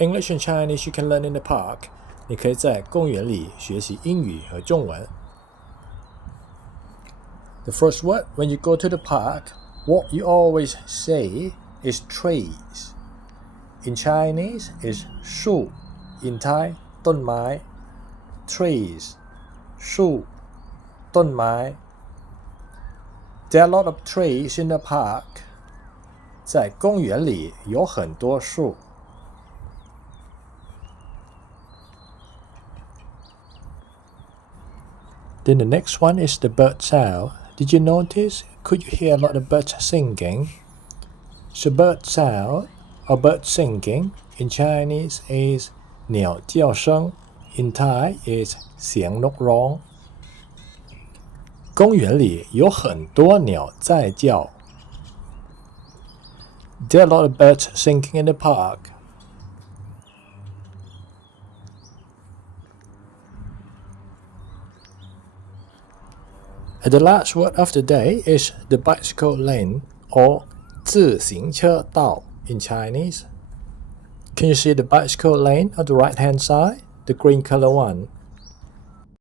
English and Chinese you can learn in the park. 你可以在公园里学习英语和中文。The first word when you go to the park, what you always say is trees. In Chinese is 树 In Thai ต้นไม้ trees 树ต้นไม้ There are a lot of trees in the park. 在公园里有很多树。Then the next one is the bird sound. Did you notice? Could you hear a lot of birds singing? So bird sound or bird singing in Chinese is 鸟叫声 In Thai is เสียงนกร้อง公园里有很多鸟在叫。There are a lot of birds singing in the park. And the last word of the day is the bicycle lane or 自行车道 in Chinese. Can you see the bicycle lane on the right hand side? The green color one.